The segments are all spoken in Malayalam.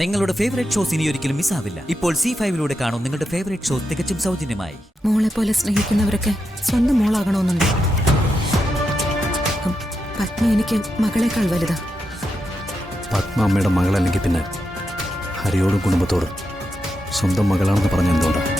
നിങ്ങളുടെ ഫേവറേറ്റ് ഷോസ് ഇനി ഒരിക്കലും മിസ്സാവില്ല. ഇപ്പോൾ C5 കാണും നിങ്ങളുടെ ഫേവറേറ്റ് ഷോസ് തികച്ചും സൗജന്യമായി. മോളെ പോലെ സ്നേഹിക്കുന്നവരൊക്കെ സ്വന്തം മോളാകണമെന്നുണ്ട്. പത്മ എനിക്ക് മകളെക്കാൾ വലുതാ. പത്മ അമ്മയുടെ മകളല്ലെങ്കിൽ പിന്നെ ഹരിയോടും കുടുംബത്തോടും സ്വന്തം മകളാണെന്ന് പറഞ്ഞ എന്തുകൊണ്ടാണ്?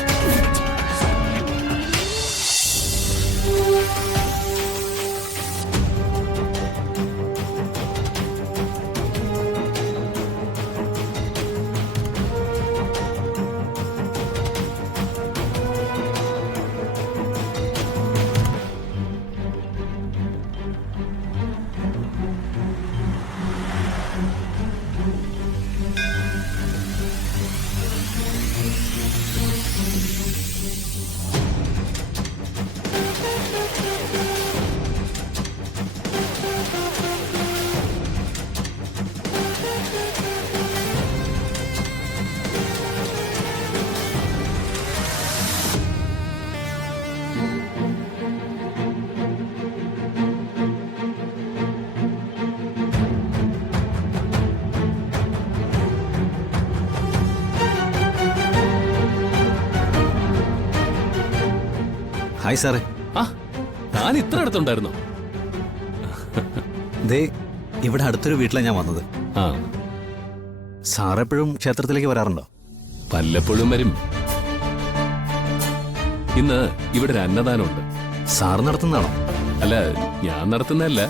ഹായ് സാറേ. ഞാൻ ഇത്ര അടുത്തുണ്ടായിരുന്നോ? ദേ ഇവിടെ അടുത്തൊരു വീട്ടിലാണ് ഞാൻ വന്നത്. ആ, സാറെപ്പോഴും ക്ഷേത്രത്തിലേക്ക് വരാറുണ്ടോ? വല്ലപ്പോഴും വരും. ഇന്ന് ഇവിടെ ഒരു അന്നദാനമുണ്ട്. സാറ് നടത്തുന്നതാണോ? അല്ല, ഞാൻ നടത്തുന്നതല്ല.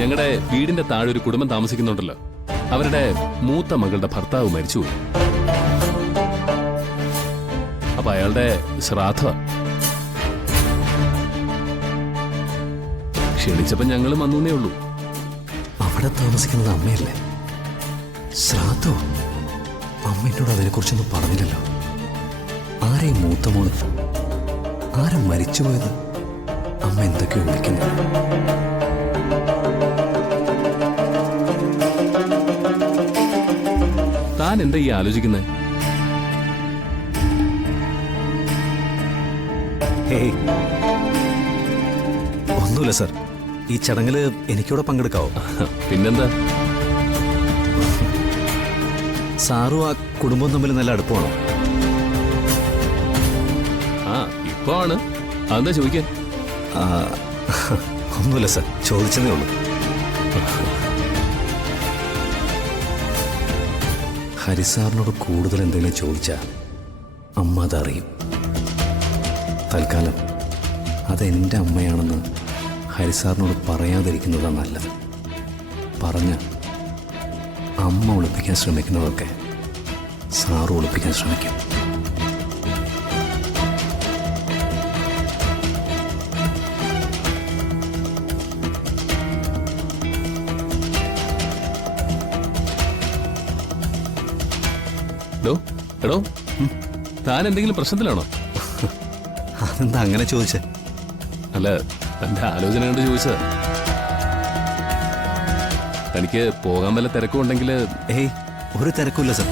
ഞങ്ങളുടെ വീടിന്റെ താഴെ ഒരു കുടുംബം താമസിക്കുന്നുണ്ടല്ലോ, അവരുടെ മൂത്ത മകളുടെ ഭർത്താവ് മരിച്ചുപോയി. അപ്പൊ അയാളുടെ ശ്രാദ്ധ ക്ഷണിച്ചപ്പോ ഞങ്ങളും വന്നേ ഉള്ളൂ. അവിടെ താമസിക്കുന്നത് അമ്മയല്ലേ? ശ്രാദ്ധോ? അമ്മ എന്നോട് അതിനെക്കുറിച്ചൊന്നും പറഞ്ഞില്ലല്ലോ. ആരെയും മൂത്ത മോള്? ആരാ മരിച്ചുപോയത്? അമ്മ എന്തൊക്കെയോ വിളിക്കുന്നു. താൻ എന്താ ഈ ആലോചിക്കുന്നേ? ഹേയ്, ഒന്നുമില്ല സാർ. ഈ ചടങ്ങില് എനിക്കൂടെ പങ്കെടുക്കാവോ? പിന്നെന്താ? സാറും ആ കുടുംബവും തമ്മിൽ നല്ല അടുപ്പമാണോ? ആ, ഇപ്പൊ ആണ്. അതെന്താ ചോദിക്കാൻ? ഒന്നുമില്ല സാർ, ചോദിച്ചതേ ഉള്ളൂ. ഹരിസാറിനോട് കൂടുതൽ എന്തെങ്കിലും ചോദിച്ചാൽ അമ്മ അതറിയും. തൽക്കാലം അതെൻ്റെ അമ്മയാണെന്ന് ഹരിസാറിനോട് പറയാതിരിക്കുന്നതാണ് നല്ലത്. പറഞ്ഞ അമ്മ ഒളിപ്പിക്കാൻ ശ്രമിക്കുന്നതൊക്കെ സാറ് ഒളിപ്പിക്കാൻ ശ്രമിക്കും. എടോ, താൻ എന്തെങ്കിലും പ്രശ്നത്തിലാണോ? അതെന്താ അങ്ങനെ ചോദിച്ചേ? അല്ല, തന്റെ ആലോചന കണ്ട് ചോദിച്ചത്. തനിക്ക് പോകാൻ വല്ല തിരക്കുണ്ടെങ്കിൽ? ഏയ്, ഒരു തിരക്കുമില്ല സർ.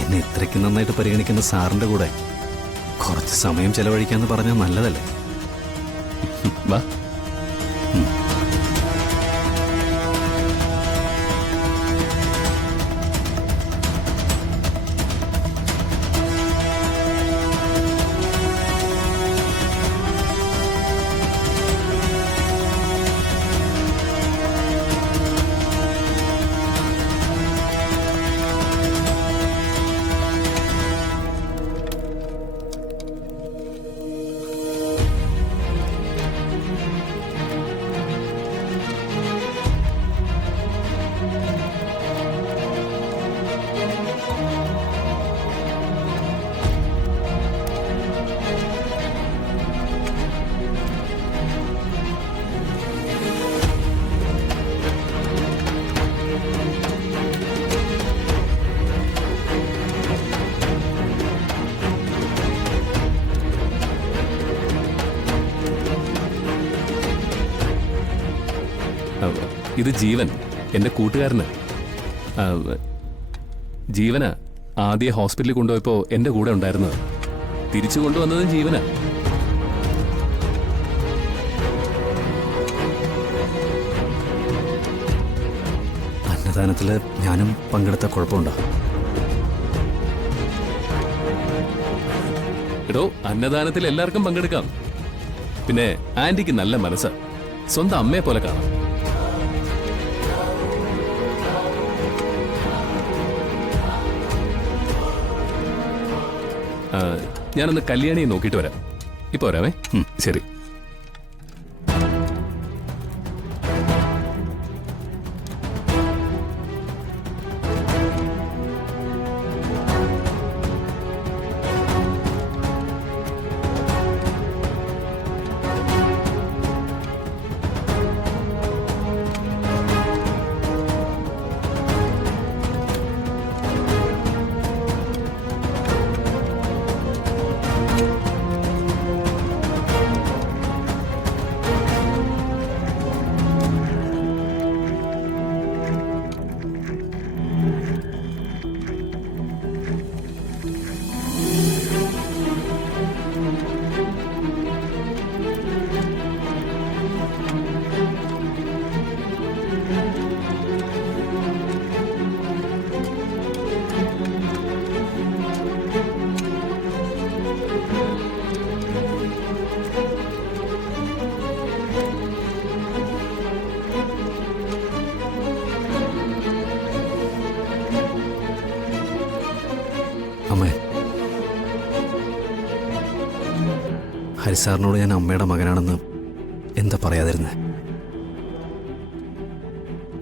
എന്നെ ഇത്രയ്ക്ക് നന്നായിട്ട് പരിഗണിക്കുന്ന സാറിന്റെ കൂടെ കുറച്ച് സമയം ചെലവഴിക്കാന്ന് പറഞ്ഞാൽ നല്ലതല്ലേ? വാ. ഇത് ജീവൻ, എന്റെ കൂട്ടുകാരന്. ജീവന ആദ്യ ഹോസ്പിറ്റലിൽ കൊണ്ടുപോയപ്പോ എന്റെ കൂടെ ഉണ്ടായിരുന്നത്. തിരിച്ചു കൊണ്ടുവന്നതും ജീവന. അന്നദാനത്തിൽ ഞാനും പങ്കെടുത്ത കുഴപ്പമുണ്ടോ? എടോ, അന്നദാനത്തിൽ എല്ലാവർക്കും പങ്കെടുക്കാം. പിന്നെ ആന്റിക്ക് നല്ല മനസ്സ്, സ്വന്തം അമ്മയെ പോലെ കാണാം. ഞാനൊന്ന് കല്യാണിയെ നോക്കിയിട്ട് വരാം. ഇപ്പൊ വരാമേ. ശരി. അമ്മേ, ഹരിസാറിനോട് ഞാൻ അമ്മയുടെ മകനാണെന്ന് എന്താ പറയാതിരുന്നേ?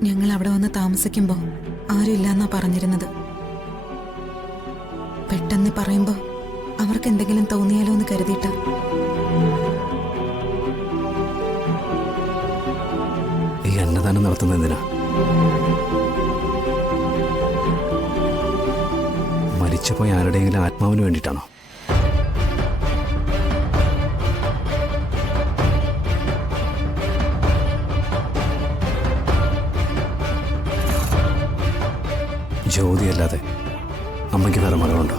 ഞങ്ങൾ അവിടെ വന്ന് താമസിക്കുമ്പോ ആരും ഇല്ലെന്നാ പറഞ്ഞിരുന്നത്. പെട്ടെന്ന് പറയുമ്പോ അവർക്ക് എന്തെങ്കിലും തോന്നിയാലോ എന്ന് കരുതിയിട്ടാ. ഈ അന്നദാനം നടത്തുന്നത് എന്തിനാ? മരിച്ചുപോയ ആരുടെയെങ്കിലും ആത്മാവിന് വേണ്ടിയിട്ടാണോ? ജ്യോതിയല്ലാതെ അമ്മയ്ക്ക് വേറെ മകളുണ്ടോ?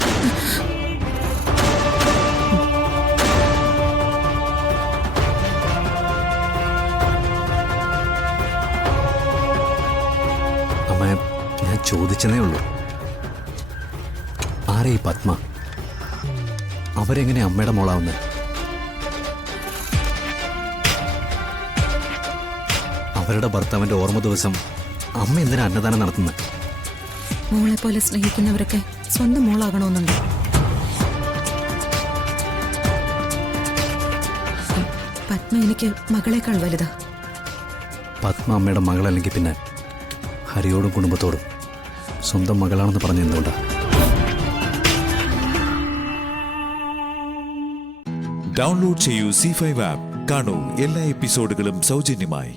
അമ്മ, ഞാൻ ചോദിച്ചതേ ഉള്ളൂ. ആരെ ഈ പത്മ? അവരെങ്ങനെ അമ്മയുടെ മോളാവുന്നത്? അവരുടെ ഭർത്താവിന്റെ ഓർമ്മ ദിവസം അമ്മ എന്തിനാ അന്നദാനം നടത്തുന്നത്? മോളെ പോലെ സ്നേഹിക്കുന്നവരൊക്കെ സ്വന്തം മോളാകണമെന്നുണ്ട്. പത്മ എനിക്ക് മകളെക്കാൾ വലുതാ. പത്മ അമ്മയുടെ മകളല്ലെങ്കിൽ പിന്നെ ഹരിയോടും കുടുംബത്തോടും സ്വന്തം മകളാണെന്ന് പറഞ്ഞു എന്തുകൊണ്ടാ? ഡൗൺലോഡ് ചെയ്യൂ C5 ആപ്പ്. കാണൂ എല്ലാ എപ്പിസോഡുകളും സൗജന്യമായി.